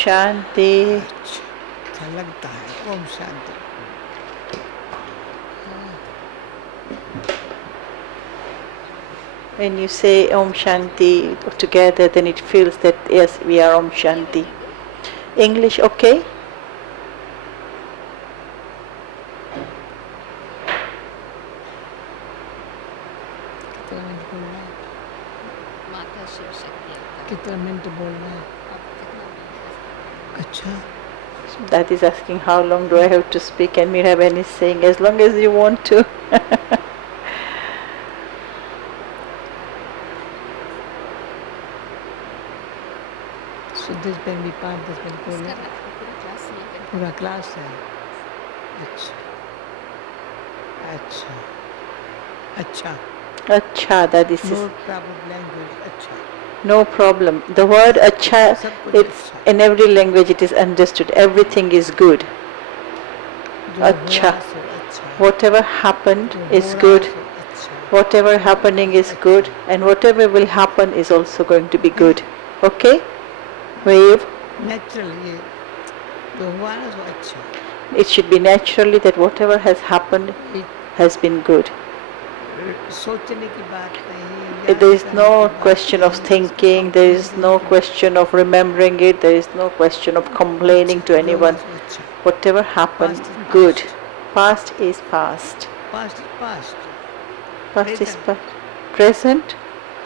Shanti. अच्छा लगता है Om Shanti. When you say Om Shanti together, then it feels that yes, we are Om Shanti. English okay? कितना minute बोलना है? माता शिव शक्ति आपका कितना मिनट बोलना है? आप कितना बोल अच्छा That is asking how long do I have to speak, and Miraben is saying as long as you want to. So 10 minute भी 5-10 मिनट बोलना है। पूरा क्लास नहीं करते पूरा क्लास है। अच्छा अच्छा अच्छा Acha, that is no problem language. अच्छा no problem. The word acha, सब कुछ it's अच्छा in every language it is understood. Everything is good. जो हुआ Acha. सो अच्छा Whatever happened जो is हो रहा good. सो अच्छा Whatever जो happening होगा is सो good, अच्छा। and whatever will happen is also going to be good. Okay? Wave. Natural ये जो हुआ ना सो अच्छा। It should be naturally that whatever has happened ये has been good. सोचने की बात नहीं, याद There is करने no की बात question of नहीं, इसको thinking, there is complain no की question of remembering it, there is no question of complaining to अच्छा, जो हुआ anyone. सो अच्छा। Whatever happened, Past is good. past. Past is past. Past past Past is Present. past. Present,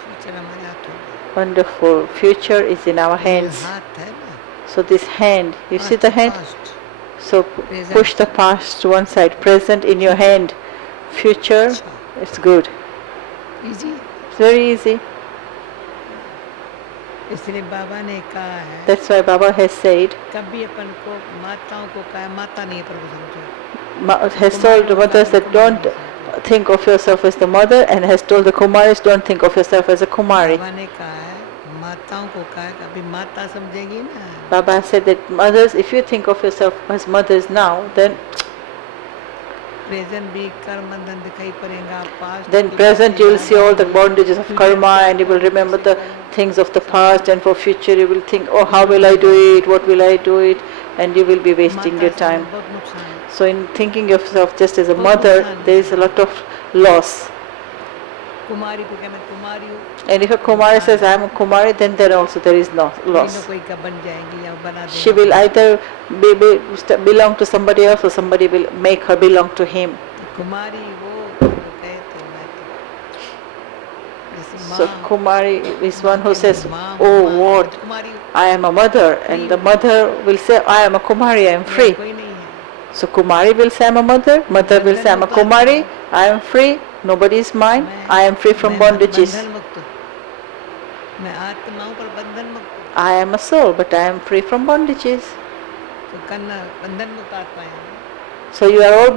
future हमारे हाथों में। wonderful. Future is in our ये hands. हाथ है ना, So this hand, you see past the hand? past, So Present. push the past to one side. Present in your Future. hand. Future, अच्छा it's good. Easy. It's very easy. इसलिए बाबा ने कहा है That's why Baba has said, कभी अपन को माताओं को कहा माता नहीं है पर को समझो, has told the कुमारियों को mothers कभी that कुमारी don't नहीं समझो। think of yourself as the mother, and has told the Kumaris don't think of yourself as a Kumari. बाबा ने कहा है माताओं को कहा है कभी माता समझेगी ना, Baba said that mothers, if you think of yourself as mothers now, then present भी कर्म बंधन दिखाई पड़ेगा, पास्ट then की present you will बातें see all याद the आएंगी, bondages of future karma, क्या and you will करूं, remember कैसे the करूं, things of the समझ past, में and for future you will think, oh, how ये will I हो do जाएगा। it, what will I do it, and you will be wasting माता your समझना time. बहुत नुकसान है, So in thinking of yourself just as a बहुत mother, नुकसान there है। is a lot of loss. कुमारी को क्या मैं कुमारी हूँ, And if a Kumari says, I am a Kumari, then there also there is no कोई न loss. कोई का बन जाएंगी या बना She देगा will अपने either belong to somebody else, or somebody will make her belong to him. को। कुमारी वो जो कहते मैं तो जैसे So माँ Kumari is माँ one who के मैं says, माँ हूँ, oh माँ तो मैं what, तो कुमारी हूँ, I am a mother, and the mother will say, I am a Kumari, I am मेरा free. कोई नहीं है। So Kumari will say, I am a mother, mother will say, I am a Kumari, I am free, nobody is mine, I am free from मैं bondages. बंधन मुक्त हूँ, मैं आत्मा हूँ पर बंधन मुक्त हूँ। I am a soul, but I am free from bondages. तो कन्ना बंधन मुक्त आत्माएं हैं। So you are all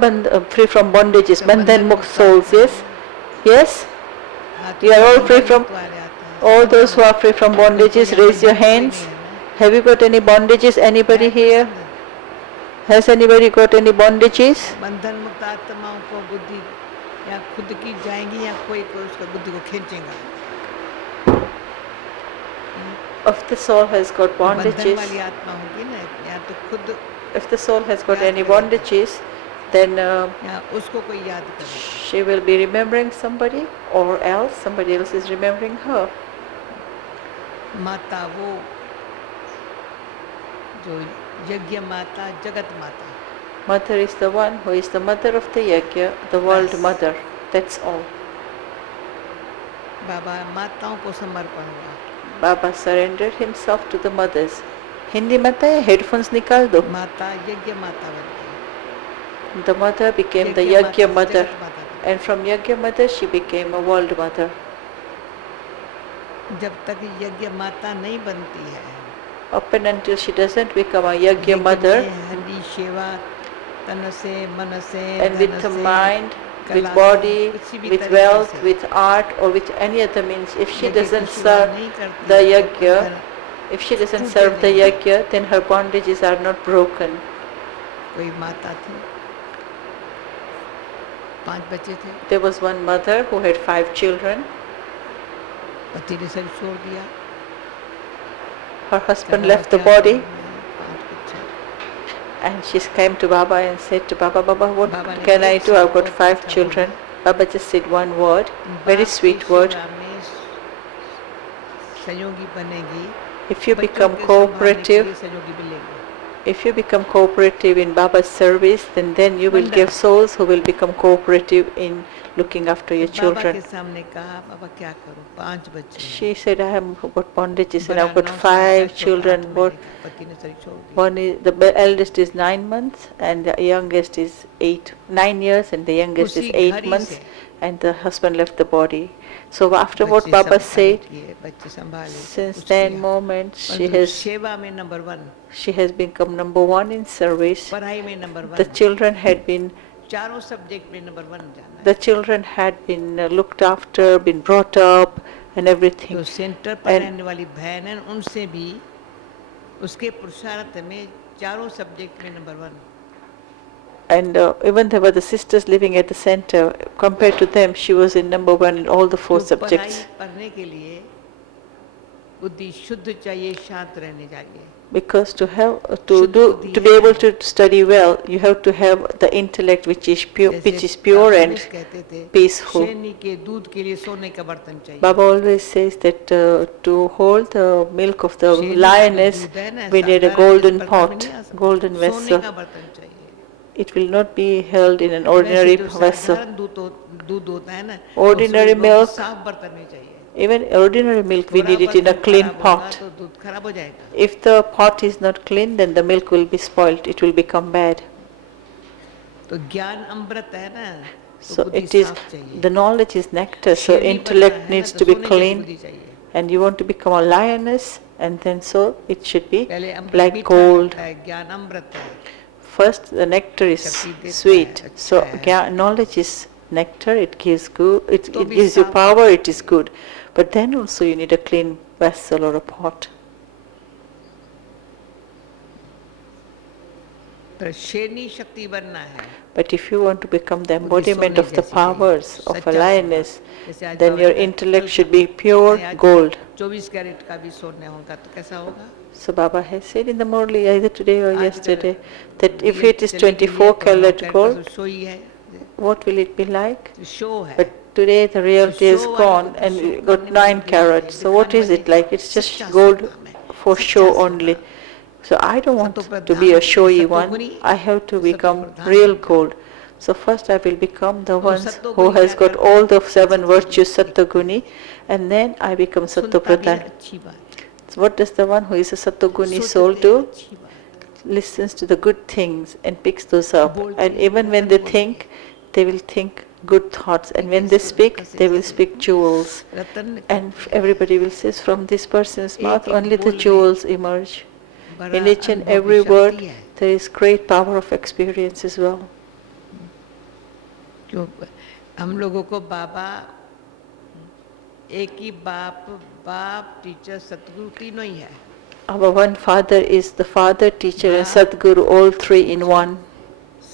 free from bondages, तो Bandhan बंधन Mukh मुक्त souls, आत्माएं yes? हैं। Yes? हाथ You are ऊपर all free बंधन from, मुक्त वाले आते हैं, all सब those who बंधन are free from मुक्त। कोई bondages, यहाँ पर raise your बंधन कोई hands. नहीं है ना? Have you got any bondages, anybody है कोई here? बंधन? Has anybody got any bondages? बंधन मुक्त आत्माओं को बुद्धि या खुद की जाएंगी या कोई उसका बुद्धि को खींचेगा। If the soul has got तो बंधन bondages, वाली आत्मा होगी ना, या तो खुद if the soul has got याद any करेगी, bondages, then या उसको कोई याद करेगा। she will be remembering somebody, or else somebody else is remembering her. माता वो जो यज्ञ माता जगत माता, Mother is the one who is the mother of the yajna, the world बस। mother. That's all. बाबा माताओं को समर्पण हुआ। Baba surrendered himself to the mothers. Hindi में है, headphones निकाल दो. माता यज्ञ माता बन गई। The mother became the यज्ञ yajna माता से mother, जगत माता बन गई। and from yajna mother she became a world mother. जब तक यज्ञ माता नहीं बनती है, Up and until she doesn't become a yajna यज्ञ mother, में हड्डी सेवा तन से मन से and with धन the से mind, with कला body, से किसी भी with तरीके wealth, से with art, or with any other means, if she यज्ञ की doesn't सेवा serve नहीं करती the है, तो yajna, बंधन if she doesn't टूटे serve the नहीं। yajna, then her bondages are not broken. कोई माता थी, 5 बच्चे थे, There was one mother who had 5 children. पति ने शरीर छोड़ दिया, Her husband कहा left the क्या body. करूं मैं? And she came to Baba and said to Baba, Baba, what Baba ने can I एक do? I've शब्द got बहुत 5 अच्छा children. Baba just said one word, very बाप की sweet word. सेवा में सहयोगी बनेगी, If you बच्चों become के संभालने के cooperative, लिए सहयोगी मिलेंगे. if you become cooperative in Baba's service, then you will Wonderful. give souls who will become cooperative in looking after your बाबा के children. सामने कहा, बाबा क्या करूं, 5 बच्चे हैं. She said, I have got bondages and बड़ा I've got 9 साल का, 5 छोटा 8 children. महीने What का. पति ने शरीर छोड़ दिया. one is the eldest is 9 months and the youngest is 9 years and the youngest is उसी 8 घर ही months से and the husband left the body. So after what बच्चे Baba सब said, बड़े किए, बच्चे संभाले, सब since कुछ that किया. moment परंतु सेवा में number 1, she has become number 1 in service. पढ़ाई में number The 1, children had been चारों सब्जेक्ट में नंबर 1 जाना the है. children had been looked after, been brought up and everything. तो सेंटर पर And- रहने वाली बहन है, उनसे भी उसके पुरुषार्थ में चारों सब्जेक्ट में number 1. And even there were the sisters living at the center. Compared to them, she was in number 1 in all the 4 तो पढ़ाई subjects. पढ़ने के लिए बुद्धि शुद्ध चाहिए, शांत रहने चाहिए. Because to Shuddha be able to study well, you have to have the intellect which is pure and Artemis कहते थे, peaceful. शेरनी के दूध के लिए सोने का बर्तन चाहिए. Baba always says that to hold the milk of the शेरनी का lioness, दूध है ना, we need a साधारण golden बर्तन में pot, नहीं आ सकता. golden सोने vessel. का बर्तन चाहिए. It will not be held in an वैसे ordinary जो vessel. साधारण दूध होता है ना, Ordinary उसमें बहुत milk, साफ बर्तन में चाहिए. even ordinary milk, we थोड़ा need it in a बर्तन clean खराब होगा pot. तो दूध खराब हो जाएगा. If the pot is not clean, then the milk will be spoiled. It will become bad. तो ज्ञान अमृत है ना, तो So बुद्धि it is, साफ चाहिए. the knowledge is nectar, so शेरनी बनना intellect है ना, needs तो to be सोने जैसी clean. बुद्धि चाहिए. And you want to become a lioness, and then so it should be पहले अमृत like मीठा gold. लगता है, ज्ञान अमृत है. First, the nectar is शक्ति देता sweet. है, So अच्छा है. knowledge is nectar. It gives good. It तो भी gives you साफ power. रखना It is good. But then also you need a clean vessel or a pot. पर शेरनी शक्ति बनना है. But if you want to become the बुद्धि embodiment सोने of the जैसी powers चाहिए, of a सच्चा सोना. lioness, जैसे आज then बाबा your ने कहा, intellect कल should be pure आज gold. 24 कैरेट का भी सोना होगा तो कैसा होगा? So Baba has said in the Murli either today or आज yesterday अगर that if ये it is चली गई है 24 तो 9 karat कैरेट gold, का तो शो ही है. what will it be like? तो शो है. But today the reality is show वाले gone को तो and show we got करने 9 वाली बुद्धि carats. चाहिए, So what दिखाने is it वाली like? It's just सच्चा gold सोना है, for सच्चा show सोना. only. So I don't want सतो to be a Pradhan, showy सतो one. गुणी, I have to सतो become प्रधान real बनकर. gold. So first I will become the तो ones सतो who गुणी has क्या got करता all है? the 7 सतो virtues, गुणी Sattva-guni, and then I become सुनता भी है, Sattva-pradhan. अच्छी बात. So what does the one who is a Sattva-guni soul सोचते हैं, do? अच्छी बात. Listens to the good things and picks those up. बोलते And हैं, even when रतन they बोलते think, they will think good thoughts. And when they speak, they will speak jewels. Ratan And everybody will say, from this person's mouth, एक only the बोल में jewels emerge. बड़ा In each and अनुभव की every शक्ति word, है. there is great power of experience as well. क्यों हम लोगों को बाबा एक ही बाप टीचर सतगुरु तीनों ही है. Our one Father is the Father, Teacher and Baap. Sadguru, all three in one.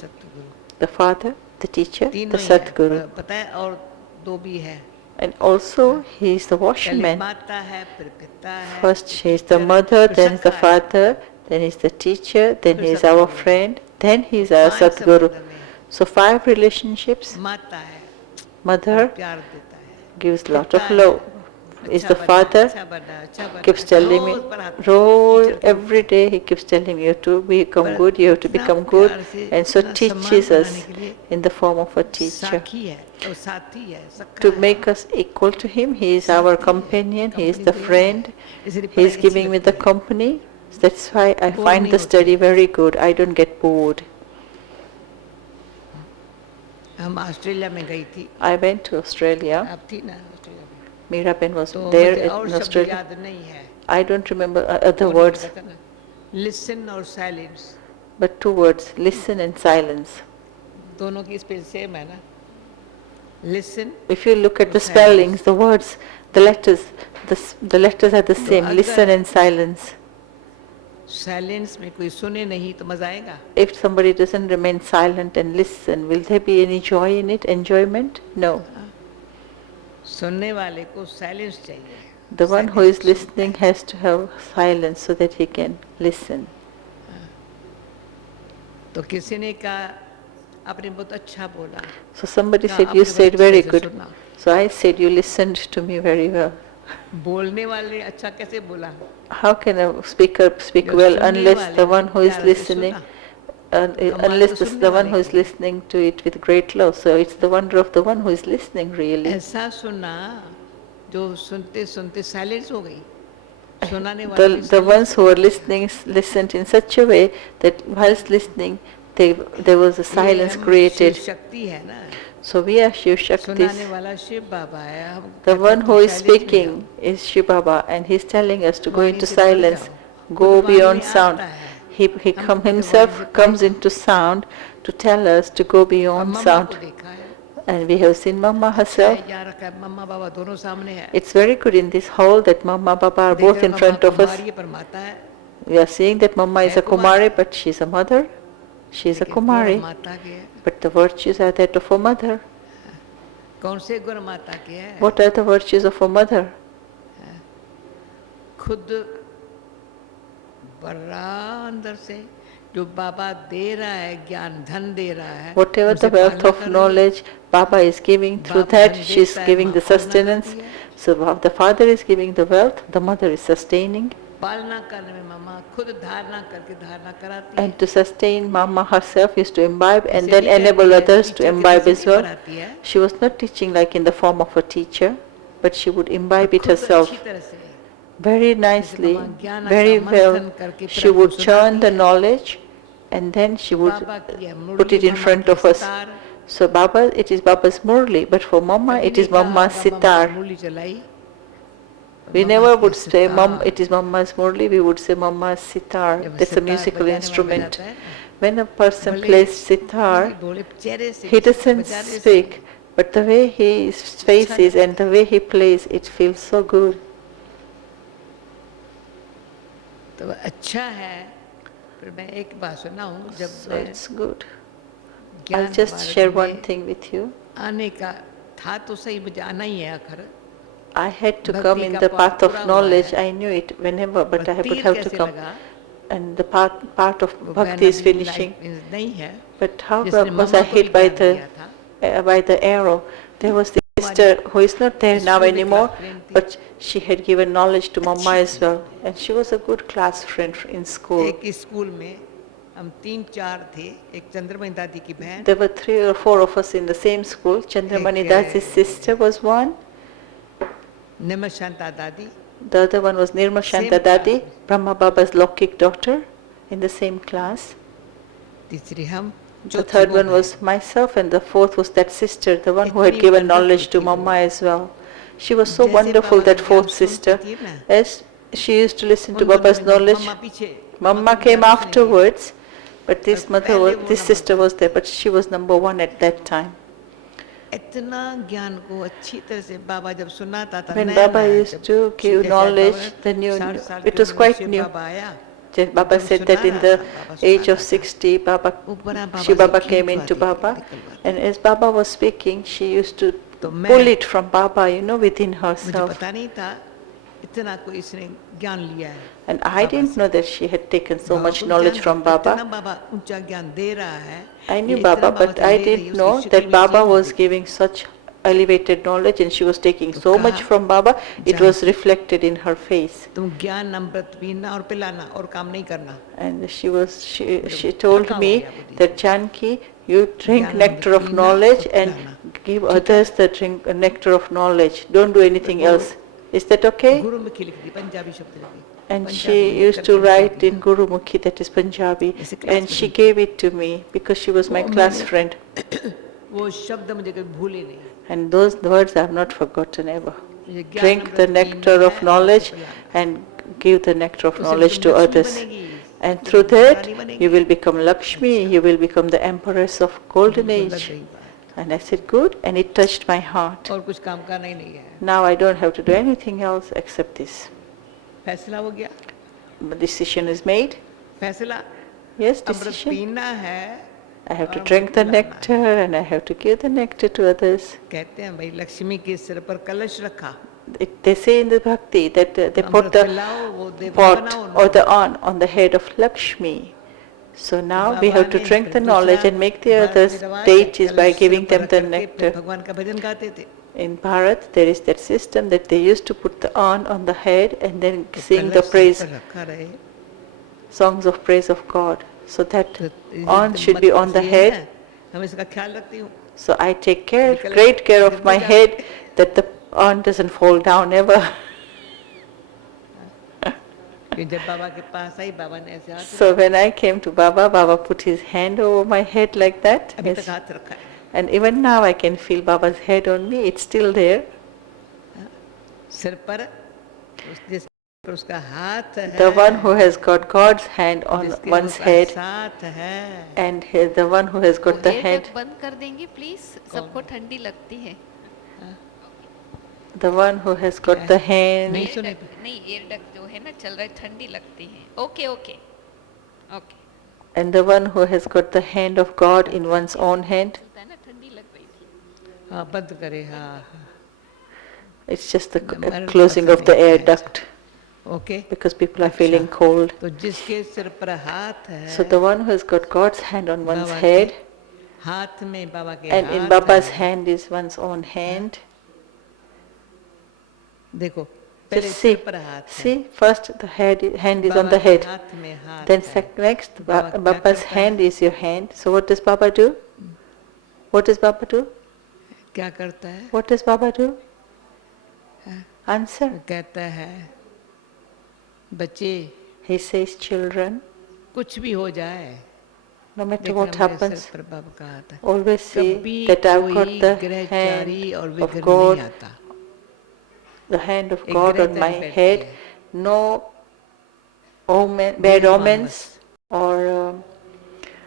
Satguru The Father, the Teacher, the तीनों ही है. Sadguru. पता है और दो भी है. And also, He is the पहले washman. माता है, फिर पिता है. First he is the फिर mother, then is the सखा है. father, then is the teacher, then he फिर is our Sadguru. friend, then he is our पांच Sadguru. संबंध में So 5 relationships. माता है, Mother प्यार देता है. gives lot पिता of है, love. Is अच्छा the बना, father अच्छा बना, अच्छा बना. keeps telling me, रोज पढ़ाता है. roll टीचर को every day he keeps telling me, you have to become पर good, you have to इतना become good, प्यार से, and so इतना teaches सम्मान us बनाने के लिए in the form of a teacher. साखी है और साथी है, सखा To है. make us equal to him, he is our companion, he is the company friend, इसलिए he is पढ़ाई giving अच्छी me the लगती है. company. That's why I Bore find नहीं the होते. study very good. I don't get bored. हम Australia में गई थी. I went to Australia. आप थी ना ऑस्ट्रेलिया में? Miraben was तो there मुझे और in शब्द Australia. याद नहीं है. I don't remember other words, listen और silence but 2 words, listen and silence. दोनों की स्पेल सेम है ना. Listen If you look at the Silence. spellings, the words, the letters, the letters are the same, अगर- listen and silence. Silence में कोई सुने नहीं तो मजा आएगा. If somebody doesn't remain silent and listen, will there be any joy in it, enjoyment? No. सुनने वाले को साइलेंस चाहिए. The one who is listening has to have silence so that he can listen. तो किसी ने कहा आपने बहुत अच्छा बोला, So somebody कहा, said, you "आपने बहुत said very अच्छे से good. सुना." So I said, you listened to me very well. बोलने वाले अच्छा कैसे बोला? How can a speaker speak जो well सुनने unless वाले the ने one who is प्यार से listening, सुना। कमाल unless तो the सुनने one वाले who is की है। listening to it with great love? So it's the wonder of the one who is listening, really. ऐसा सुना जो सुनते सुनते साइलेंस हो गई, सुनाने वाले भी The ones silence who are listening listened in such a way that whilst listening, there was a silence created. Shiv Shakti है ना, So we are Shiv सुनाने Shaktis. वाला शिव बाबा है। हम The कहते one हैं, who "तुम is silence में speaking जाओ, is Shiv Baba, and he's telling us to go Vani into से बढ़ silence, जाओ।" go खुद वाणी beyond में sound. आता है, He हमको कहते वाणी himself से comes पढ़ेगा। into sound to tell us to go और beyond मम्मा sound. को देखा है, And we have seen Mama अच्छा herself. है, यहाँ रखा है, मम्मा बाबा दोनों सामने है। It's very good in this hall that Mama Baba are देख both रहे in mamma front of us. कुमारी है पर माता है, We are seeing that Mama is है a Kumari, Kumari, but she's a mother. She is a लेकिन गुण Kumari, माता के है। but the virtues are that of a mother. कौन से गुण माता के है? What are the virtues of a mother? खुद बड़ा अंदर से जो बाबा दे रहा है, ज्ञान धन दे रहा है, Whatever उसे the wealth पालना of कर रही है। knowledge Baba is giving, through बाप that धन she is देता है, giving माँ the पालना sustenance. करती है। So the father is giving the wealth, the mother is sustaining. पालना करने में मम्मा खुद धारणा करके धारणा कराती है। And to sustain, Mama herself is to imbibe and ऐसे then नहीं करती enable है, others to टीचर के imbibe जैसे as नहीं well. पढ़ाती है, She was not teaching like in the form of a teacher, but she would imbibe पर it खुद herself अच्छी तरह से very nicely, मम्मा ज्ञान very का well. मंथन करके She प्रभु would सुनाती churn the है। knowledge and then she तो would बाबा की है put Murali, it in mamma front की of us. Sitar. So Baba, it is Baba's Murli, but for Mama, कभी it नहीं is कहा Mama's होगा मम्मा sitar. मुरली चलाई, We मम्मा never की would say, Mom, sitar. it is Mama's Murli, we would say Mama's sitar. जब That's a sitar musical बजाने वाला instrument. बजाता है, When a person भले plays नहीं sitar, बोले, चेहरे से he doesn't बजाने से speak, but the way his face is and the way he plays, it feels so good. तो अच्छा है। फिर मैं एक बात सुनाऊं, जब So मैं it's good. ज्ञान I'll just Bharat share one में thing with you. आने का था तो सही, मुझे आना ही है आखिर। I had to भक्ति come in का the पाठ path of पूरा हुआ knowledge. है। I knew it whenever, but I would तीर have to कैसे come. लगा? And the part of वो bhakti is बहना भी finishing. लाइफ नहीं है, But how जिसने was मम्मा I को भी hit by ज्ञान the दिया था। arrow? There was the sister who is not there now school में anymore, class friend थी। but she had given knowledge to Mama as well, and she was a good class friend in school. एक school में हम 3-4 थे, एक चंद्रमणि दादी की बहन, There were 3 or 4 of us in the same school. Chandramani Dasi's sister was one. निमत Shanta दादी, The other one was Nirmal Shanta Dadi, Brahma Baba's Lokik daughter, in the same class. तीसरी हम, The third one was myself, and the fourth was that sister, the one who had given knowledge to Mama as well. She was so wonderful, that fourth sister. As she used to listen to Baba's knowledge, मम्मा पीछे, Mama came afterwards, but this this sister was there, but she was number 1 at that time. इतना ज्ञान को अच्छी तरह से बाबा जब सुनाता था, When नया Baba नया, used जब to give जैसे knowledge, बाबा the new, 60 साल it की was उम्र quite से new. बाबा आया, Baba जब said that सुना in रहा the था, बाबा age सुनाता of था। 60, Baba, ऊपर बाबा Shiv से Baba खींच came into आती थी, Baba, निकलवाती and as Baba was speaking, she used to तो मैं, pull it from Baba, within मुझे herself. पता नहीं था इतना कोई इसने ज्ञान लिया है। And I बाबा didn't से। know that she had taken so Baba much को knowledge ज्ञान from इतना Baba. बाबा ऊंचा ज्ञान दे रहा है, I knew ये इतना Baba, but से I ले रही है, didn't उसकी know शक्ल that में Baba change was दिखी। giving such elevated knowledge, and she was taking तो so much कहा, from Baba, it जान- was reflected in her face. तुम ज्ञान अमृत पीना और पिलाना और काम नहीं करना। And she told थका हो me गया बुद्धि that Janki, you drink ज्ञान nectar of पीना knowledge और and पिलाना। give others the drink nectar of knowledge. Don't do anything Guru- else. Is that okay? Gurmukhi लिख दी, पंजाबी शब्द लिख दी। And पंजाबी she लिख used कर to write Punjabi in Gurumukhi, that is Punjabi, ऐसे class and में she लिखी। gave it to me because she was my वो class मैंने- friend. वो शब्द मुझे कभी भूले नहीं। And those words I have not forgotten ever. मुझे ज्ञान Drink the अमृत nectar पीना of है और knowledge पिलाना। and give the nectar of उससे knowledge तुम to लक्ष्मी others. बनेगी, And तुम through that, महारानी बनेगी। you will become Lakshmi, you will become the empress of golden बिल्कुल लग age. गई बात। And I said, good, and it touched my heart. और कुछ काम करना ही नहीं है। Now I don't have to do anything else except this. फैसला हो गया, The decision is made. फैसला Yes, अमृत decision. पीना है। I have to और drink the पिलाना है। nectar and I have to give the nectar to others. कहते हैं भाई लक्ष्मी के सिर पर कलश रखा, They say in the bhakti that they Amrit put the पिलाओ, वो देवा pot बनाओ or उनको। the on the head of Lakshmi. So now Baba we have to ने drink the फिर knowledge दूसरा and make the Bharat others में रिवाज है, deities by कलश सिर giving पर them रख the करके फिर nectar. भगवान का भजन गाते थे। In Bharat, there is that system that they used to put the urn on the head and then तो sing the कलश सिर praise, पर रखा रहे songs of praise of God. So that तो urn should be on the ये है ना, head. हम इसका ख्याल रखती हूँ So I take care, निकल great care गिर of न my जाए। head that the urn doesn't fall down ever. कि जब बाबा के पास आई बाबा ने ऐसे हाथ So when I came to Baba, Baba put his hand over my head like that. अभी Yes. तक हाथ रखा है And even now I can feel Baba's head on me. It's still there. सिर पर जिस पर उसका हाथ है The one who has got God's hand on जिसके one's ऊपर head साथ है and the one who has got the air head, duck बंद कर देंगे प्लीज, सबको ठंडी लगती है। the one who has got the hand नहीं एयर सुने डक नहीं, एयर डक जो है ना चल रहा है, ठंडी लगती है। Okay okay okay, and the one who has got the hand of God in one's own hand. चलता है ना, ठंडी लग रही थी। हाँ बंद करे हाँ हाँ It's just the मरण closing of the पकड़ने air का duct okay because people are feeling cold. तो जिसके सिर पर हाथ है So the one who has got God's hand on one's Baba head के हाथ में बाबा के and in हाथ Baba's है। hand is one's own hand. देखो पहले Just सिर see, पर हाथ है see, first the hand is on Baba the के head. हाथ में हाथ Then है। next, बाबा क्या Baba's करता hand is your hand. So what does Baba do? What does Baba do? क्या करता है What does Baba do? Answer. वो कहता है बच्चे He says, children, कुछ भी हो जाए no matter देखना what मेरे happens, सिर पर बाबा का हाथ है always see कभी that I've got कोई the ग्रहचारी hand और of विघ्न God, नहीं आता the hand of एक God ग्रह on तन my बैठती head. है No bad बेईमान omens बस or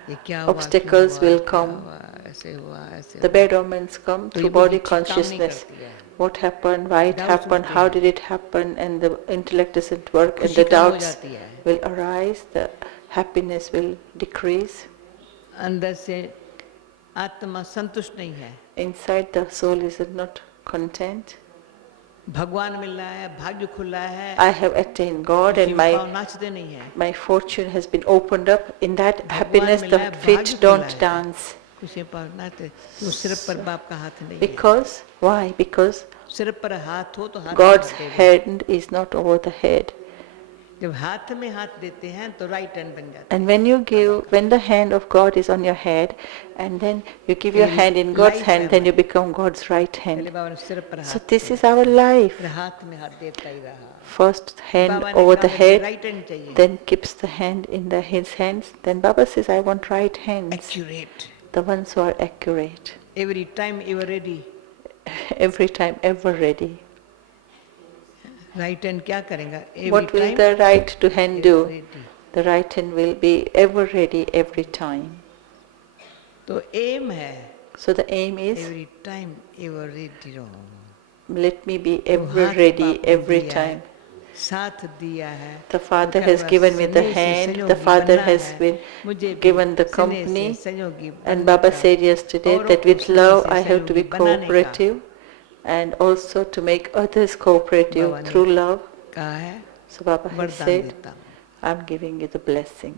ये क्या हुआ obstacles will क्या come. हुआ ऐसे हुआ ऐसे The हुआ bad omens come तो through ये body बुद्धि काम नहीं consciousness. करती है What happened, why it Doubts happened, उठते how हैं did it happen, and the intellect doesn't work, and खुशी the कम हो doubts जाती है will arise, the happiness will decrease. अंदर से आत्मा संतुष्ट नहीं है Inside the soul is not content. भगवान मिल रहा है भाग्य खुल रहा है I have attained God खुशी and में पाँव नाचते नहीं है my fortune has been opened up. In that भगवान happiness मिल रहा the है feet भाग्य खुल रहा don't है dance. खुशी में पाँव नाचते तो सिर पर बाप का हाथ नहीं है Because, why? Because सिर पर हाथ हो तो हाथ God's नहीं बढ़ेगा। hand is not over the head. जब हाथ में हाथ देते हैं तो राइट हैंड बन जाता And when you give, when the hand of God is on your head, and then you give your hand in God's life hand, then you है become God's right पहले hand. बाबा ने सिर पर So हाथ this is our life. फिर हाथ में हाथ देता ही रहा First hand बाबा ने over कहा the मुझे head, राइट हैंड चाहिए then keeps the hand in his hands. Then Baba says, I want right hands, accurate the ones who are accurate, every time ever ready every time, ever ready. Right hand क्या करेगा What will the right to hand do? The right hand will be ever ready every time. तो M है So the aim is, every time ever ready रहो let me be तो ever हाथ ready बाप ने every दिया है, time. साथ दिया है The Father तो has क्या given me the स्नेह से hand, संयोगी the Father बनना has है, been मुझे भी given the स्नेह से company, संयोगी and बनने Baba का, said yesterday औरों that को with स्नेह love से I have to be सहयोगी बनाने का cooperative and also to make others cooperative बाबा ने through love. कहा है So Baba has वरदान said, देता हूँ I'm giving you the blessing.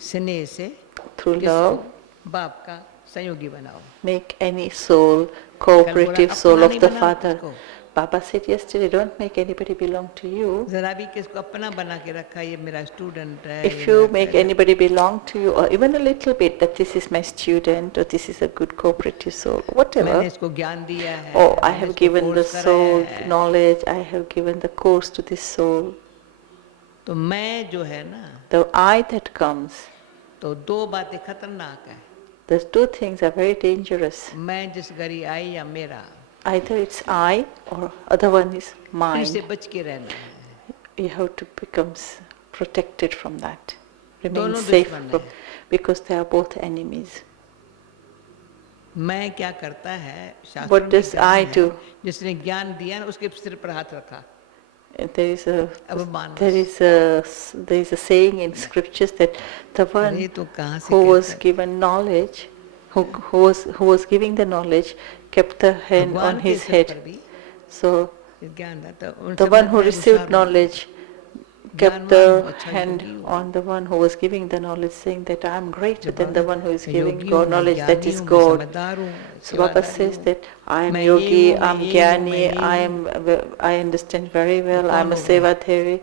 स्नेह से Through किसको love, बाप का संयोगी बनाओ make any soul cooperative अपना soul of नहीं the बनाओ Father. किसको। Baba said yesterday, don't make anybody belong to you. जरा भी किसको अपना बना के रखा ये मेरा स्टूडेंट है If you make anybody belong to you, or even a little bit, that this is my student, or this is a good cooperative soul, मैंने whatever. इसको ज्ञान दिया है Oh, I मैंने have इसको given the कोर्स कराया soul है, knowledge, I have given the course to this soul. तो मैं जो है ना The I that comes, तो दो बातें खतरनाक है those two things are very dangerous. मैं जिस घड़ी आई या मेरा Either it's I or other one is इनसे mine. बच के रहना है You have to become protected from that. Remain दोनों safe दुश्मन from, हैं। because they are both enemies. मैं क्या करता है शास्त्रों What में does ज्ञान I है, do? जिसने ज्ञान दिया ना उसके सिर पर हाथ रखा There is a अवमान there is a saying in scriptures that the अरे one तो कहाँ से who was कहता है? given knowledge, who was giving the knowledge, kept the hand भगवान on के his सिर head. पर भी So ज्ञान था तो the उनसे one who मैं received होशियार हूँ। knowledge kept ज्ञानवान the हूँ, अच्छा hand योगी हूँ। on the one who was giving the knowledge, saying that I am greater जब than the one who is मैं giving योगी हूँ, God मैं knowledge, that ज्ञानी is हूँ, मैं God. समझदार हूँ, मैं So Baba सेवादारी says हूँ, that I am मैं ये yogi, हूँ, मैं I am ये हूँ, मैं jnani, ये हूँ। I understand very तो well, I am कौन a हो गए? sevadari,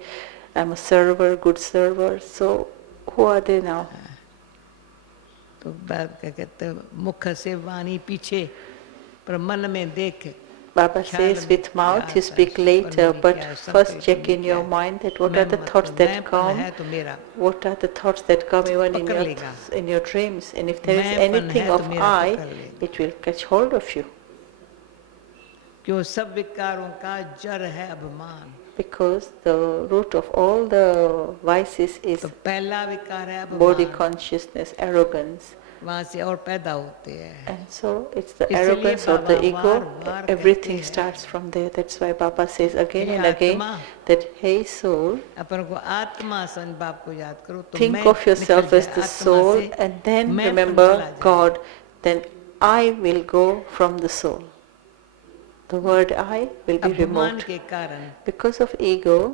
I am a server, good server. So who are they now? तो बात क्या कहते हैं, मुख से वाणी पीछे पर मन में देख Baba ख्याल says में with क्या mouth you आता है, speak सब पर later, मेरी but क्या है, सब first पे check मेरी in क्या your है। mind that what मैं are the मत thoughts that मैंपन come, है तो मेरा what are the thoughts that come even पकड़ लेगा। in your dreams, and if there is मैंपन anything है तो of मेरा I, पकड़ लेगा। it will catch hold of you. क्यों सब विकारों का जड़ है अभिमान। Because the root of all the vices is तो पहला विकार है body अभिमान, consciousness, arrogance. वहां से और पैदा होते हैं। And so it's the इसलिए arrogance or Baba the ego, बार-बार कहते everything हैं, starts from there. That's why Baba says again hey and again आत्मा, that, hey soul, अपन को आत्मा समझ बाप को याद करो तो think मैं of निकल yourself as जाए the आत्मा soul से, and then मैंपन remember चला जाए। God. Then I will go from the soul. The word I will be अभिमान removed. के कारण Because of ego,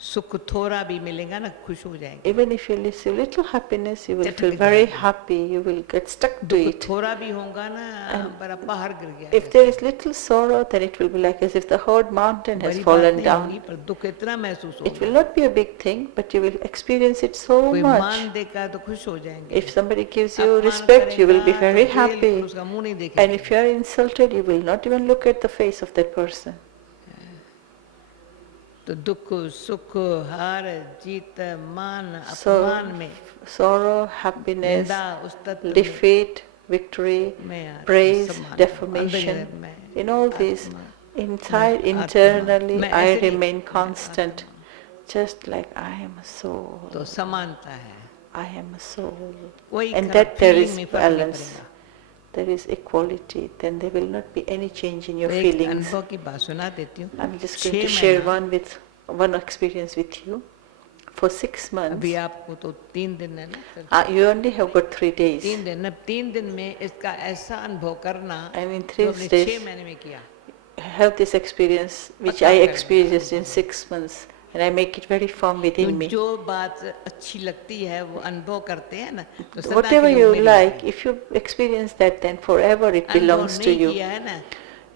सुख थोड़ा भी मिलेगा ना खुश हो जाएंगे। even if you receive little happiness, you will चटक feel very जाएंगे। happy, you will get stuck to दुख it. थोड़ा भी होगा ना And बड़ा पहाड़ गिर गया If there is little sorrow, then it will be like as if the whole mountain has बड़ी बात fallen नहीं down. होगी पर दुख इतना महसूस It will होगा। not be a big thing, but you will experience it so कोई much. मान देगा तो खुश हो जाएंगे। If somebody gives you अपमान respect, you will be करेगा very तो बिल्कुल happy. उसका मुंह नहीं And देखेंगे। if you are insulted, you will not even look at the face of that person. तो दुख सुख हार जीत मान So, अपमान में sorrow, happiness, निंदा उस तत्व में defeat, victory, मैं praise, सम्मान defamation, अंदर मैं in all these, आत्मा, inside, मैं internally, आत्मा, मैं I ऐसे नहीं, remain मैं constant, आत्मा। just like I am a soul. तो समानता है। I am a soul. कोई And that there feeling is में फर्क नहीं balance. पड़ेगा। There is equality. Then there will not be any change in your एक feelings. अनुभव की बात सुना देती हूँ। I'm just going 6 to share महीना one experience with you. For 6 months, अभी आपको तो 3 दिन है ना। you only have got 3 days. 3 दिन, 3 दिन में इसका ऐसा अनुभव करना And in जो 3 आपने days, 6 महीने में किया। have this experience which पक्का I करें। experienced in 6 months. And I make it very firm within me. जो बात अच्छी लगती है वो अनुभव करते हैं ना तो सदा Whatever के लिए you वो मेरी like, होती है। if you experience that, then forever it अनुभव belongs to नहीं you. किया है ना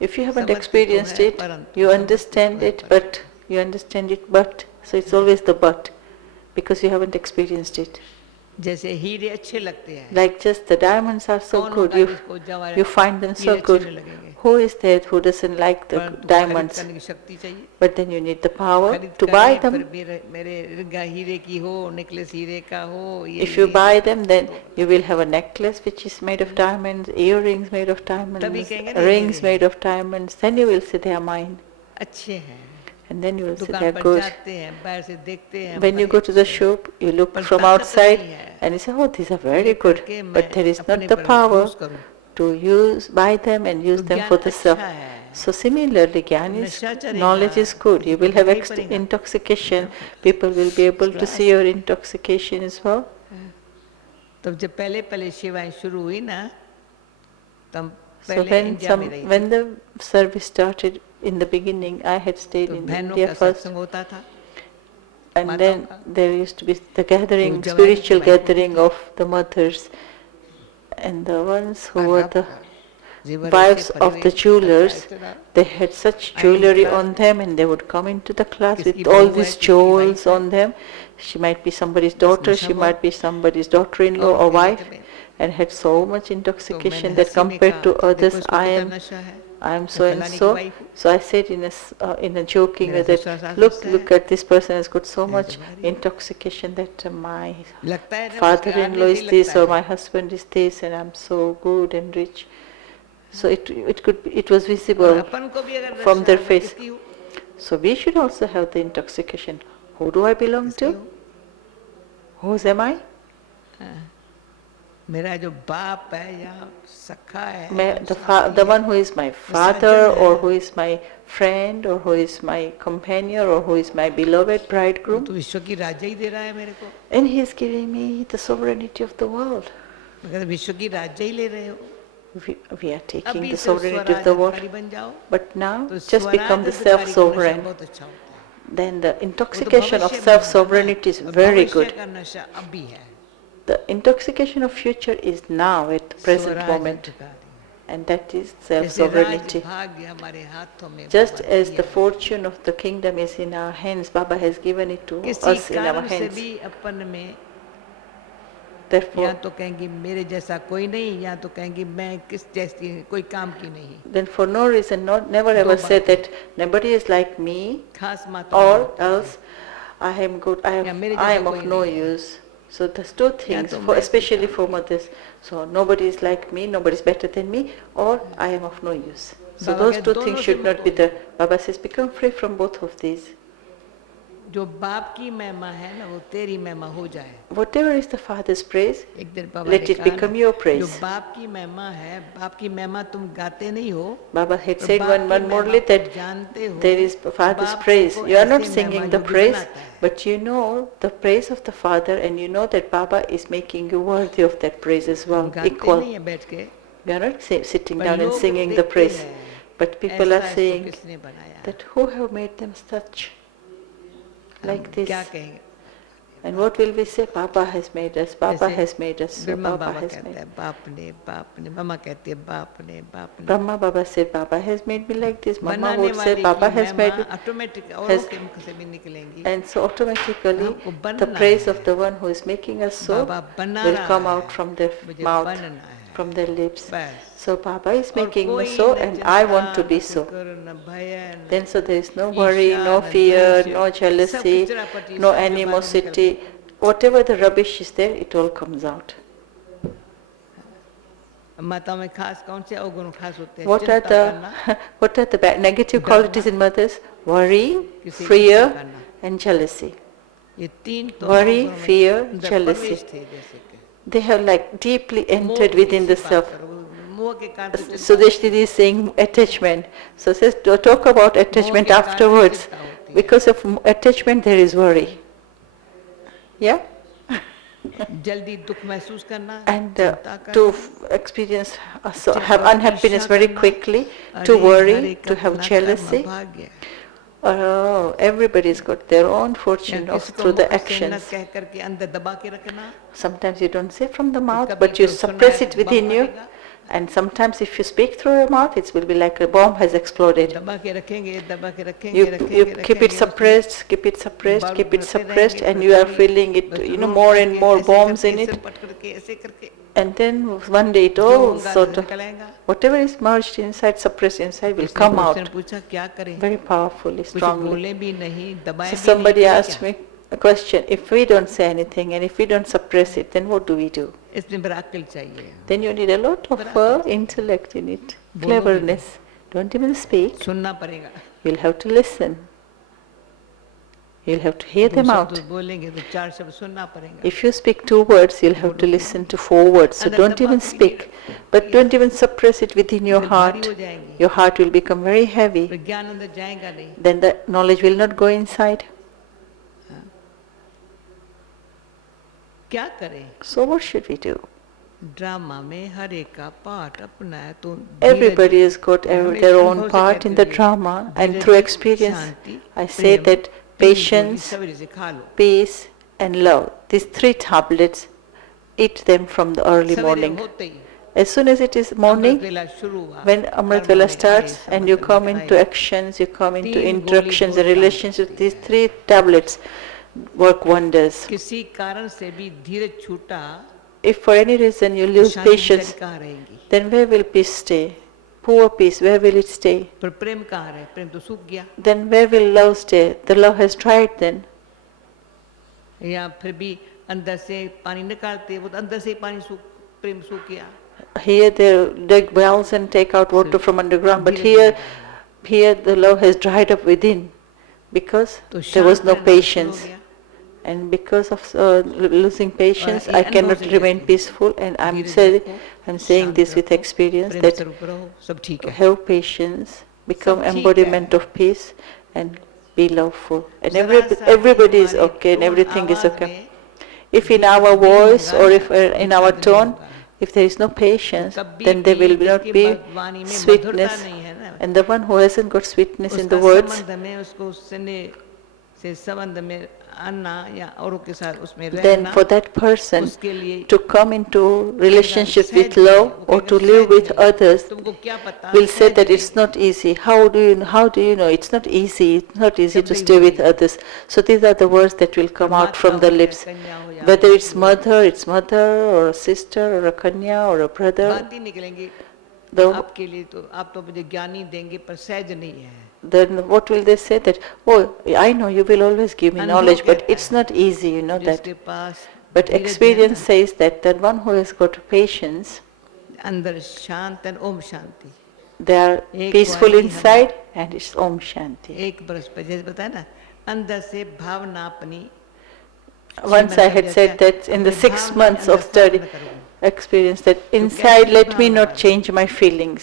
If you haven't समझते तो experienced है, it, परंतु you समझते understand तो है, it, but you understand it, but so it's always the but, because you haven't experienced it. जैसे हीरे अच्छे लगते हैं। Like just the diamonds are so कौन good, होगा जिसको Jawahar you find them so हीरे अच्छे नहीं good. लगेंगे। Who is there who doesn't like the परंतु खरीद diamonds? करने की शक्ति चाहिए। But then you need the power खरीद to buy करें, them. फिर मेरे रिंगा हीरे की हो, नेकलेस हीरे का हो, ये If you ये buy तो- them, then you will have a necklace which is made of diamonds, earrings made of diamonds, कहेंगे ना, rings ये- made of diamonds. Then you will say they are mine. अच्छे हैं। And then you will say they दुकान are पर good. जाते हैं, बाहर से देखते हैं। When you बड़े go to the अच्छे हैं। shop, you look पर from ताकत outside नहीं है। and you say, oh, these are very ये good. करके मैं But there is अपने not the पर power use करूं। to buy them and use तो them ज्ञान for the self. अच्छा है। So similarly, Gyan is, नशा चढ़ेगा, knowledge is good. You will किसी have को नहीं पड़ेगा। intoxication. People will be able to see your intoxication as well. तब जब पहले पहले सेवाएं शुरू हुई ना तब So पहले इंडिया में रही थी। when the service started in the beginning, I had stayed तो in बहनों India का first. सत्संग होता था। And माताओं then का। there used to be the gathering, तो जवानी spiritual की बात होती gathering थी। of the mothers. And the ones who were the जीवन wives ऐसे of the परिवेश jewelers, करता है, they had such I jewelry class. on them and they would come into the class किसकी with all बहू है, these किसकी jewels wife है। on them. She might be somebody's बस daughter, नशा she बहुत। might be somebody's daughter-in-law और or पीने wife, के लिए। and had so much तो intoxication मैंने that हंसी में compared कहा, to देखो others, इसको I कितना am नशा है। I'm मैं so and फलाने की so. wife हूँ। So I said in a joking मेरा way that, ससुर सास look ऐसा है। at this person has got so मैं much तुम्हारी- intoxication that my लगता है ना उसके father-in-law आने is से this लगता or है। my husband is this and I'm so good and rich. So it was और visible अपन को भी अगर from नशा their हो, face. किसकी हो? So we should also have the intoxication. Who do I belong किसकी to? हो? Whose am I? मेरा जो बाप है या सखा है The one who is my father or who is my friend or who is my companion or who is my beloved bridegroom. तो विश्व की राज्य ही दे रहा है मेरे को। And he is giving me the sovereignty of the world. मगर विश्व की राज्य ही ले रहे हो। We are taking अभी the से sovereignty of the Swaraj world. अधिकारी बन जाओ। But now तो just become the स्वराज अधिकारी का नशा self-sovereign. बहुत अच्छा होता है। then the वो तो intoxication of भविष्य में self-sovereignty is होगा ना, और very भविष्य good. का नशा अभी है, The intoxication of future is now at the present Swaraj moment, अधिकारी। and that is जैसे self-sovereignty. राज भाग्य हमारे हाथों में Just बाबा as दिया the है। fortune of the kingdom is in our hands, Baba has given it to किसी us in our कारण से hands. भी अपन में या Therefore, तो कहेंगे मेरे जैसा कोई नहीं, या तो कहेंगे मैं किस जैसी कोई काम की नहीं। then for no reason, never ever दो say बातें। that nobody is like me, खास माताओं में or होता है। else I am good, या मेरे I जैसा am कोई of no नहीं है। use. So there's two या things, तो for, मैं especially कोई for काम mothers. So nobody is like me, nobody is better than me, or I am of no use. So Baba those कहते two दोनों things से should मुक्त not हो be there. Baba says, become free from both of these. जो बाप की महिमा है ना, वो तेरी महिमा हो जाए। Whatever is the Father's praise, एक दिन बाबा let ने it कहा become ना, your जो praise. बाप की महिमा है, बाप की महिमा तुम गाते नहीं हो, Baba had पर said बाप one की morely महिमा that को जानते हो, there is Father's बाप praise. तुमको You are not ऐसे singing महिमा the योगी praise, बनाता है। but you know the praise of the Father, and you know that Baba is making you worthy of that praise as well, गाते equal. नहीं है बैठ के, We are not sitting पर down and लोग singing the देखते praise, हैं, but people are ऐसा इसको saying किसने बनाया, that who have made them such, like this. क्या कहेंगे? And what will we say? Baba has made us, Baba जैसे has made us, so Brahma Baba Baba has कहता made. है बाप ने, मामा कहती है बाप ने। Brahma Baba said, Baba has made me like this. Mama बनाने would say, वाले Baba की has made महिमा me. ऑटोमेटिक औरों has- के मुख से भी निकलेंगी। And so automatically हमको the बनना praise है। of the one who is making us so बाबा बना will रहा come है, out from their मुझे mouth, बनना है, from their lips. बस। So Baba is और making me कोई so न and I चिंता, want to be न so. फिक्र, न भय, न Then so there is no worry, ईर्ष्या, no न fear, द्वेष, no सब jealousy, कचरापटी no सब जो बाहर animosity. निकल- Whatever the rubbish is there, it all comes out. माताओं में खास कौन से अवगुण खास होते हैं? What are चिंता करना, the what are the negative डरना, qualities in mothers? Worry, किसी की fear, ईर्ष्या करना। and jealousy. ये तीन तो Worry, अवगुणों में fear, अंदर jealousy. प्रवेश थे जैसे कि They have like deeply मोह entered की within किसी the बात self. करो, मोह के कारण से चिंता Sudesh होती Didi is saying attachment. So says to talk about attachment के कारण afterwards. चिंता होती है। Because of attachment there is worry. Yeah? है। जल्दी दुख महसूस करना, And चिंता to करना, experience, जब have और unhappiness ईर्ष्या very करना, quickly, अरे to हर worry, एक to का have अपना jealousy. कर्म भाग्य है। Oh, everybody's got their own या fortune of किसको through the मुख से न actions. कह करके अंदर दबा के रखना, Sometimes you don't say from the mouth, कभी but you तो suppress सुनाए it तो within bomb you. फटेगा। And sometimes if you speak through your mouth, it will be like a bomb has exploded. दबा के रखेंगे, दबा के रखेंगे, You रखेंगे, keep it रखेंगे, suppressed, keep it suppressed, बारूद keep it भरते suppressed, रहेंगे, and फिर you are कभी feeling it, बस you know, रोक more करके, and more ऐसे bombs करके, in सिर it. पट करके, ऐसे करके, And then one day it जो all होगा sort of, निकल आएगा। whatever is merged inside, suppressed inside, will उसने come मुझसे out पूछा क्या करें, very powerfully, कुछ strongly. बोले भी नहीं, दबाए So भी नहीं, somebody करें asked क्या? me a question, if we don't say anything and if we don't suppress it, then what do we do? इसमें बड़ा अक्ल चाहिए, Then you need a lot of intellect in it, cleverness. Don't even speak. सुनना पड़ेगा। You'll have to listen. You'll have to hear दो them शब्द out. बोलेंगे तो चार शब्द सुनना पड़ेगा। If you speak 2 words, you'll have to listen to 4 words. So don't even speak, but don't even suppress it within your फिर भारी heart. हो जाएंगी, Your heart will become very heavy. फिर ज्ञान अंदर जाएगा नहीं। Then the knowledge will not go inside. क्या करें? So what should we do? Drama में हर एक का पार्ट अपना है, तो Everybody has got their own part in the drama, and through experience, I say that patience, सवेरे से खा लो, peace, and love, these 3 tablets, eat them from the early सवेरे morning. होते ही As soon as it is morning, अमृत वेला शुरू हुआ, when Amrit कर्म Vela में starts आए, and you समझ come में into आए। actions, you come into 3 interactions गोली and बहुत relationships, काम these करती 3 tablets work wonders. है। किसी कारण से भी धीरज छूटा, If for any reason you lose Shanti patience, कहाँ रहेगी? then where will peace stay? Poor peace, where will it stay? पर प्रेम कहाँ रहे? प्रेम तो सूख गया। Then where will love stay? The love has dried then. या फिर भी अंदर से पानी निकालते, वो तो अंदर से ही पानी सूख, प्रेम सूख गया। Here they dig wells and take out water from underground, but here the love has dried up within because तो there was no शांत रहना शुरू हो patience. गया। And because of losing patience, ये I cannot अनुभव से remain कहते हैं। peaceful. And धीरज रखो, I'm saying this शांत with रखो, experience प्रेम that स्वरूप रहो, सब ठीक है। have patience, become सब ठीक embodiment है। of peace, and be loveful. And जरा सा everybody is हमारे okay and tone everything is आवाज okay. में If in धीरज our नहीं voice होगा, or if in our विचार नहीं tone, होगा। if there is no patience, कभी then there will भी not जिसकी be वाणी में मधुरता sweetness. नहीं है ना, And the one who hasn't got sweetness in the उसका words, संबंध में उसको उससे से संबंध में आना या औरों के साथ उसमें then रहना, for that person उसके लिए to come into relationship with सहज नहीं है, love वो or कहेगा to live सहज with नहीं है। others तुमको क्या पता, will say सहज that नहीं it's है। not easy. How do you know? It's not easy. It's not easy to शब्द ही stay with बोलेंगे। others. So these are the words that will come और out माता from the हो या lips. कन्या हो या Whether जो it's भी हो, it's mother or a sister or a kanya or a brother. बात ही निकलेंगी। The, आपके लिए तो आप तो मुझे ज्ञानी देंगे पर सहज नहीं है। then what will they say that, oh, I know you will always give me अनुभव knowledge, but कहता it's है, not easy, you know that. जिसके पास But धीरज है experience ना, says that the one who has got patience, अंदर शांत है, Om Shanti. they are एक peaceful Vani inside and it's Om Shanti. एक बरस पर जैसे बताया ना, अंदर से भावना अपनी Once I had said that in the 6 months of study, experience that inside let me not change my feelings.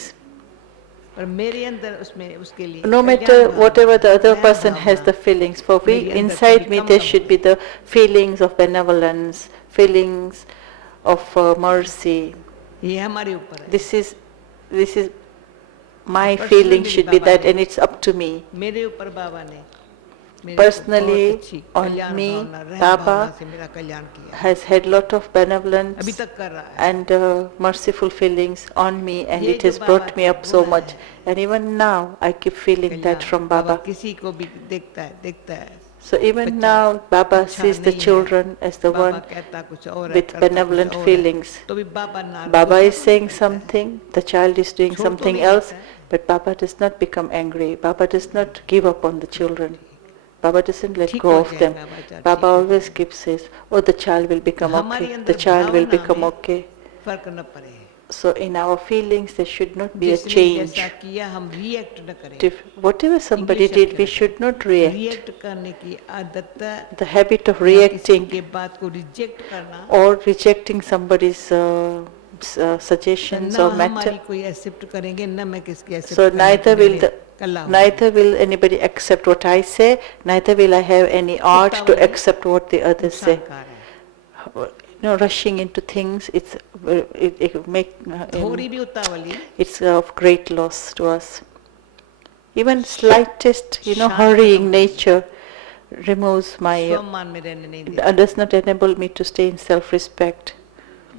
पर मेरे अंदर उसमें उसके लिए No matter whatever the other person has the feelings, for me, मेरे अंदर inside कभी me come there न should be the feelings of benevolence, feelings of mercy. ये हमारे ऊपर है। This is my Personally feeling should be Baba that ने- and it's up to me. मेरे ऊपर बाबा ने मेरे को Personally, बहुत अच्छी on कल्याण me, भावना, रहम Baba भावना से मेरा कल्याण किया। has had lot of अभी benevolence तक कर रहा है। and merciful feelings on me, and ये it जो has brought बाबा me का up so गुण much. है, And even now, I keep feeling that Kalyan, from Baba Baba. किसी को भी देखता है। So even बच्चा now, Baba अच्छा sees the नहीं है, children as the Baba one कहता कुछ और है, with करता कुछ benevolent और है, feelings. तो भी बाबा नाराज Baba गुस्सा is नहीं saying करता है। something, the child is doing छोड़ तो something नहीं else, देता है। but Baba does not become angry. Baba does not give up on the children. Baba doesn't let ठीक go हो of them. जाएगा बच्चा, ठीक Baba हो always जाएगा। keeps says, oh, the child will become हमारे okay. अंदर The child will Bhavna become में okay. फर्क न पड़े। So in our feelings, there should not be a जिसने change. जैसा किया हम रिएक्ट न करें। Whatever somebody English did, शब्द we है। should not react. रिएक्ट करने की आदत The habit of या किसी reacting के बात को रिजेक्ट करना, or rejecting somebody's suggestions न or हमारी matter. कोई एक्सेप्ट करेंगे, न मैं किसकी So accept neither will anybody accept what I say, neither will I have any art to accept what the others say. Rushing into things, थोड़ी भी उतावली it's of great loss to us. Even slightest, शांत hurrying रहना nature removes my, सम्मान में रहने नहीं देता। does not enable me to stay in self-respect.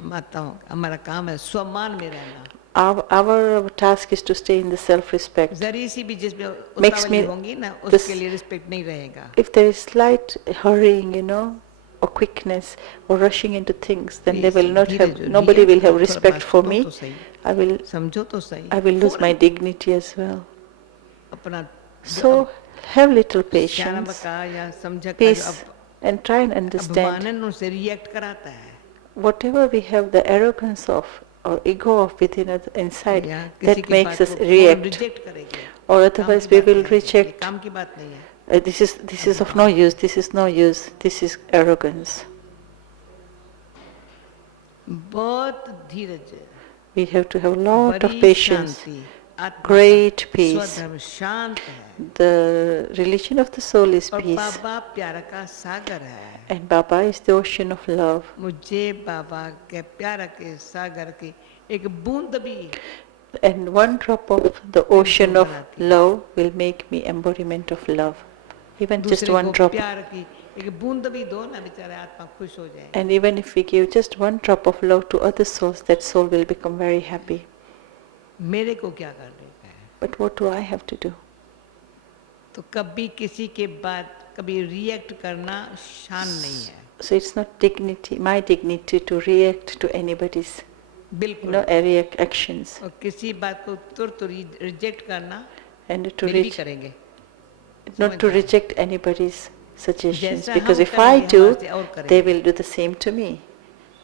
माताओं हमारा काम है सम्मान में रहना। Our task is to stay in the self-respect. जरी सी भी जिसमें Makes उतावली me होंगी ना, this- उसके लिए रिस्पेक्ट नहीं रहेगा। If there is slight hurrying, or quickness, or rushing into things, then they will not have, nobody will have respect for me. I will समझो तो सही। lose my dignity as well. अपना So have little शर्म patience, का या समझ का जो peace, and try and understand. अभिमानन उनसे रिएक्ट कराता है। Whatever we have the arrogance of or ego of within us inside, या किसी that की makes बात us को फौरन react. रिजेक्ट करेंगे। Or काम otherwise की we बात will नहीं है, ये reject. काम की बात नहीं है। This is of no use. This is no use. This is arrogance. बहुत धीरज, We have to have a lot of बड़ी patience, शांति, आत्मा का great peace. स्वधर्म शांत है The religion of the soul is और peace, बाबा प्यार का सागर है। and Baba is the ocean of love. मुझे बाबा के प्यार के सागर की एक बूंद भी And one drop of the ocean of love will make me embodiment of love. Even just दूसरे one को drop. प्यार की एक बूंद भी दो ना, बेचारे आत्मा खुश हो जाए। And even if we give just one drop of love to other souls, that soul will become very happy. मेरे को क्या करने का है? But what do I have to do? तो कभी किसी के बाद कभी रिएक्ट करना शान नहीं है। So it's not dignity, my dignity to react to anybody's बिल्कुल। actions. और किसी बात को तुरंत रिजेक्ट करना And to मेरे भी reach, करेंगे। not to reject anybody's suggestions, जैसा because हम if I करेंगे, do, हमारे से और they करेंगे। will do the same to me.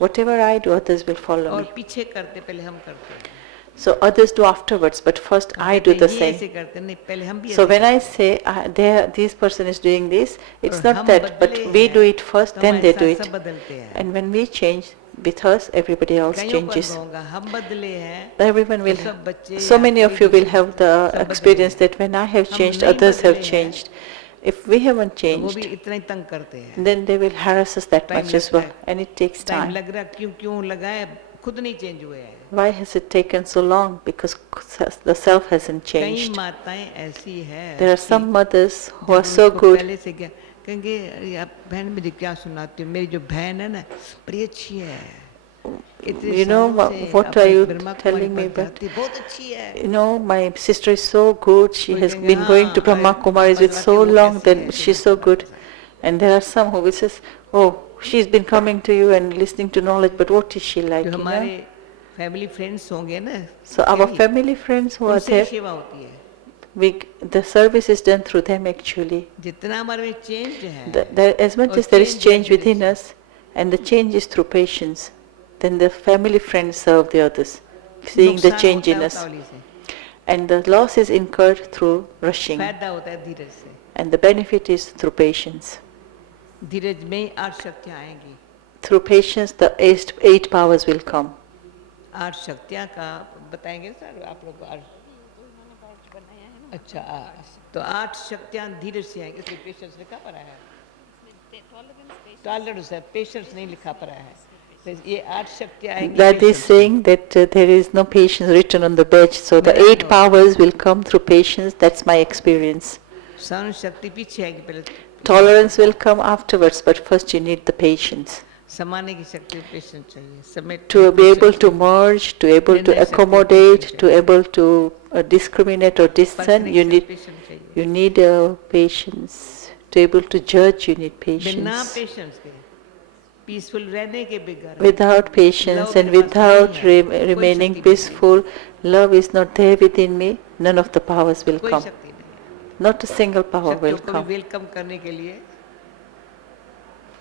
Whatever I do, others will follow और me. पीछे करते पहले हम करते हैं। So others do afterwards, but first I do the ये same. ऐसे करते नहीं, पहले हम भी So ऐसे when I करते say this person is doing this, it's और not हम that, but बदले we हैं, do it first, तो then हमारे they do साथ it. सब बदलते हैं। And when we change, with us, everybody else कईयों को changes. अनुभव होगा, हम बदले हैं, Everyone will, तो सब बच्चे so या many of कोई you will दूसरे have the सब बदले experience हैं। that when I have हम changed, नहीं others have बदले हैं, changed. If we haven't तो वो भी changed, इतना ही तंग करते हैं। then they will harass us that Time much as लगता well, है। and it takes time time. लग रहा क्यों लगा है, खुद नहीं चेंज हुए हैं। Why has it taken so long? Because the self hasn't कई changed. माताएं ऐसी है There are some mothers who are so good, पहले से क्या कहेंगे अरे आप बहन मुझे क्या सुनाती हो, मेरी जो बहन है ना बड़ी अच्छी है, इतने You know, सालों से what are अपने you Brahma Kumari telling me? पर But जाती है, बहुत अच्छी है। you know, my sister is so good. She कोई has कहेंगे been going to हाँ Brahma तुम Kumaris with बतलाते so वो long, कैसी है, then ऐसे she's so करके good. बात। And there are some who will say, oh, she's been coming to you and listening to knowledge, but what is she like, जो you हमारे know? Family friends होंगे ना, So our कभी family friends who are उनसे ही there, सेवा होती है। the service is done through them actually. जितना हमारे में चेंज है As much और as there is चेंज है change धीरे within से, us, and the change is through patience, then the family friends serve the others, seeing the नुकसान change होता है in us. उतावली से, And the loss is incurred through rushing, फायदा होता है धीरज से। and the benefit is through patience. धीरज में ही 8 शक्तियाँ आएंगी। Through patience, the eight powers will come. 8 शक्तियाँ का बताएंगे सर आप लोग को? अच्छा तो 8 शक्तियाँ धीरज से आएंगी, इसलिए पेशेंस लिखा पड़ा है, टॉलरेंस है, पेशेंस नहीं लिखा पड़ा है। तो ये 8 शक्तियाँ आएंगी That is patience से। saying that there is no patience written on the badge, so the मेरा 8 अनुभव। powers will come through patience. That's my experience. सहन शक्ति पीछे आएगी पहले, Tolerance will come afterwards, but first you need the patience. समाने की शक्ति पेशेंस चाहिए, समेट To be able to merge, to able to निर्णय शक्ति accommodate, patience to चाहिए। able to discriminate or discern, परखने you की need पेशेंस चाहिए। you need patience. To able to judge, you need बिना patience. पेशेंस के पीसफुल रहने के बगैर, Without patience and मेरे पास नहीं without है, कोई remaining शक्ति नहीं है, peaceful, love is not there within me, none of the powers will कोई come. शक्ति नहीं है। Not a single power शक्तियों will को भी come. वेलकम करने के लिए,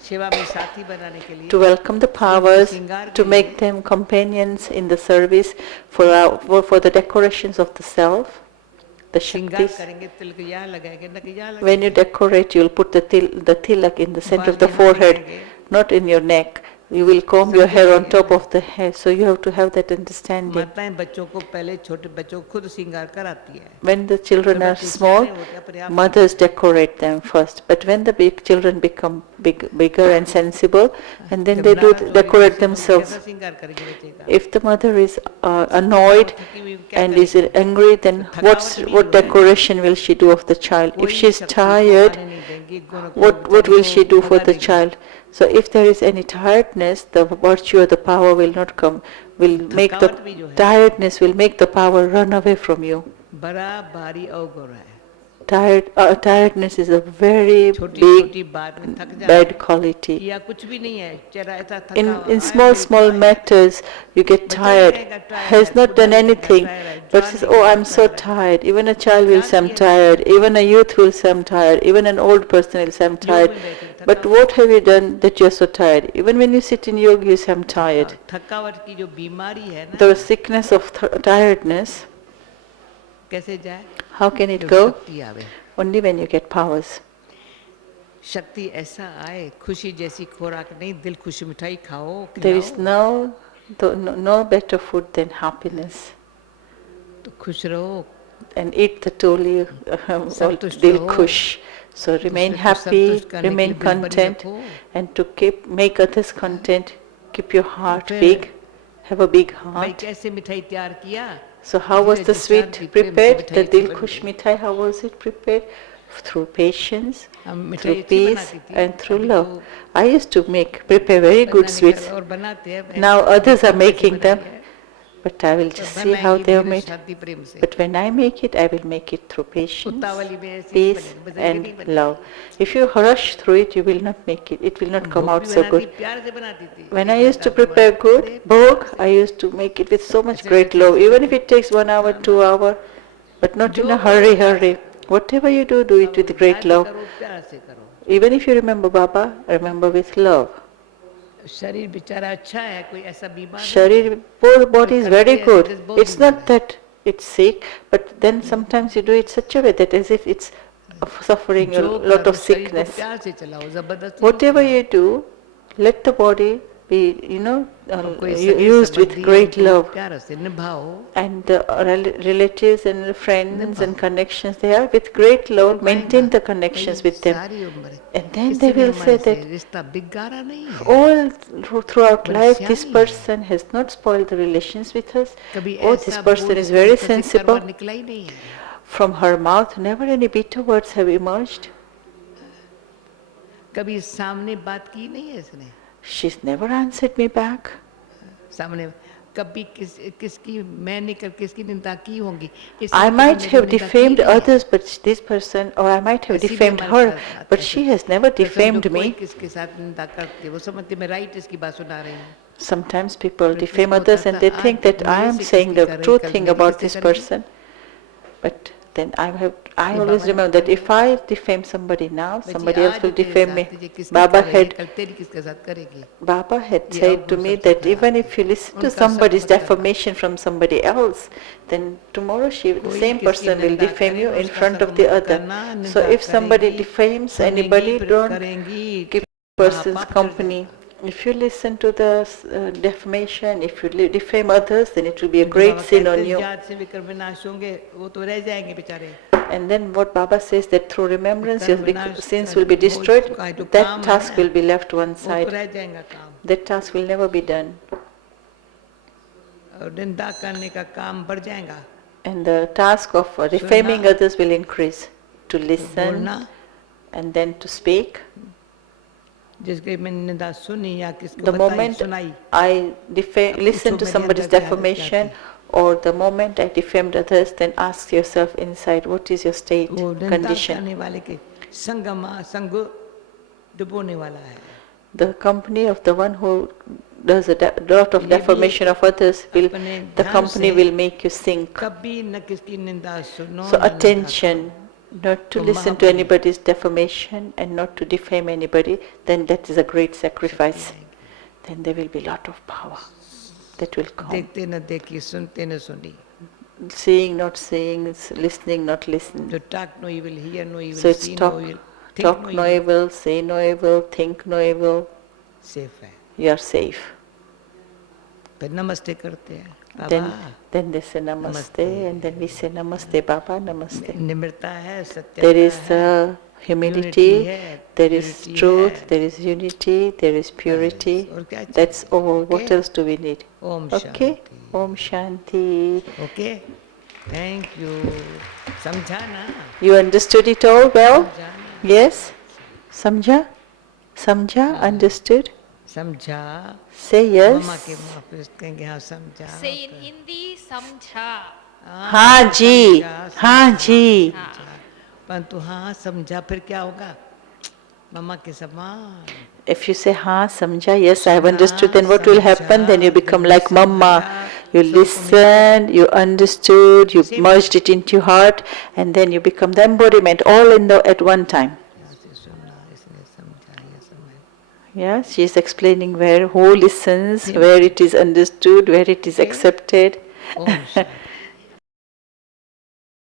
सेवा में साथी बनाने के लिए, To welcome the powers, to make them companions in the service, for the decorations of the self, the श्रृंगार Shaktis. करेंगे, तिलक यहाँ लगाएंगे, नक यहाँ लगाएंगे, When you decorate, you will put the tilak in the center of the बाल यहाँ forehead, लगाएंगे, not in your neck. You will comb your hair on top of the hair, so you have to have that understanding. माताएं बच्चों को पहले छोटे बच्चों को खुद श्रृंगार कराती है। When the children are बच्चे small, सियाने होते हैं, अपने आप mothers decorate them first. But when the big children become bigger and sensible, and then जब they do नाराज होगी decorate किसी को, themselves. कैसा श्रृंगार करेगी बच्चे का? If the mother is annoyed थकी हुई क्या and is करेगी? angry, then तो थकावट भी what जो है, decoration will she do of the child? If कोई she is शक्ति को tired, आने नहीं देंगी, गुण को what बेचारी will को she do for भगा the देगी। child? So if there is any tiredness, the virtue or the power will not come. Will make the थकावट भी जो है, tiredness will make the power run away from you. बड़ा भारी अवगुण है। Tiredness is a very छोटी big छोटी बात में थक जाना, bad quality. या कुछ भी नहीं है, चेहरा ऐसा थका In हुआ, in आए small मेरी माँ, matters, you get बच्चा भी tired. कहेगा tired Has है, not बुढ़ा done भी कहेगा anything, tired है, but जवान says, भी "Oh, कहेगा I'm so tired है। tired." Even a child will क्या say, "I'm किया tired." Even a youth will say, "I'm tired." Even an old person will say, "I'm tired." में बैठे, But what have you done that you're so tired? Even when you sit in yoga, you say, "I'm tired." थकावट की जो बीमारी है ना, The sickness of tiredness, कैसे जाए? how can it जब go? शक्ति आवे, Only when you get powers. शक्ति ऐसा आए, खुशी जैसी खुराक नहीं, दिल खुशी मिठाई खाओ, There is खिलाओ, no better food than happiness. तो खुश रहो, And eat the toli संतुष्ट dil रहो, kush. So remain दूसरे को happy, संतुष्ट करने के remain लिए दिल बड़ी content, रखो। and to make others content, keep your heart फिर big, have a big भाई heart. कैसे मिठाई तैयार किया? So how was Dheeraj the के साथ sweet भी प्रेम से prepared? मिठाई The dil बनी kush है। mithai, how was it prepared? Through patience, हम मिठाई through अच्छी peace, बनाती थी, and through अभी love. तो I used to prepare very good पता नहीं sweets. कर- और बनाते हैं, Now others are कैसे making बनाई them, है, but I will पर just see how बनाएंगी they are धीरज, made. शांति, प्रेम से। But when I make it, I will make it through patience, उतावली में ऐसे नहीं peace, बनेगी, बदल के नहीं and बनेगी। love. If you rush through it, you will not make it. It will not come भोग out भी so बनाती, good. प्यार से बनाती थी। When एक I used to घंटा prepare बनाती good थी, bhog, I used to make it with so much great love, even if it takes 1 hour, 2 hour, but not in a hurry. Whatever you do, do it with great याद love. करो, प्यार से करो। Even if you remember Baba, remember with love. शरीर बेचारा अच्छा है, कोई ऐसा बीमार नहीं है। Sharir, poor body is very करते good. ऐसे जैसे बहुत It's बीमार not that it's sick, but then sometimes you do it such a way that as if it's suffering a जो lot करो, of शरीर को sickness. प्यार से चलाओ, जबरदस्ती Whatever नहीं you do, let the body be, करो। कोई सगे used with संबंधी great उनको love. प्यार से निभाओ। And the relatives and friends and connections, they are with great love, maintain the connections with them. सारी उम्र And then किसी they भी will say हमारे से that रिश्ता बिगाड़ा नहीं है। all throughout बड़ी life, this सियानी है। person has not spoiled the relations with us. कभी Oh, this ऐसा person बोल is के very मुंह से sensible. कड़वा निकला ही नहीं है। From her mouth, never any bitter words have emerged. कभी सामने बात की नहीं है इसने? She's never answered me back. सामने कभी किसकी मैं नहीं कर किसकी निंदा की होंगी? I might have defamed others, but this person, or I might have defamed her, but she has never defamed me. किसके साथ निंदा करते वो समझते मैं राइट इसकी बात सुना रही हूँ. Sometimes people defame others and they think that I am saying the true thing about this person. But then I always remember that if I defame somebody now, somebody else will defame me. Baba had said to me that even if you listen to somebody's defamation from somebody else, then tomorrow the same person will defame you in front of the other. So if somebody defames anybody, don't keep person's company. If you listen to the defamation, if you defame others, then it will be a great sin on you. And then what Baba says that through remembrance your sins will be destroyed, that task will be left one side. That task will never be done. And the task of defaming others will increase. To listen and then to speak. The moment I listen to somebody's defamation or the moment I defamed others, then ask yourself inside, what is your state, condition? The company of the one who does a lot of defamation of others, the company will make you sink. So attention. Not to listen to anybody's defamation and not to defame anybody, then that is a great sacrifice. Then there will be a lot of power that will come. Seeing, not seeing, listening, not listening. So it's talk no evil, say no evil, think no evil. You are safe. Then they say namaste, and then we say namaste, Baba, namaste. There is humility, there is truth, there is unity, there is purity. That's all. What else do we need? Okay? Om Shanti. Okay? Thank you. Samjhana. You understood it all well? Yes? Samjha? Samjha? Understood? Samjha. Say yes. Say in Hindi, samjha. हाँ जी, हाँ जी. परंतु हाँ समझा फिर क्या होगा? मम्मा के समान. If you say हाँ समझा, yes I have understood, then what will happen? Then you become like Mama. You listened, you understood, you merged it into your heart, and then you become the embodiment all at one time. Yes, she is explaining who listens, where it is understood, where it is accepted.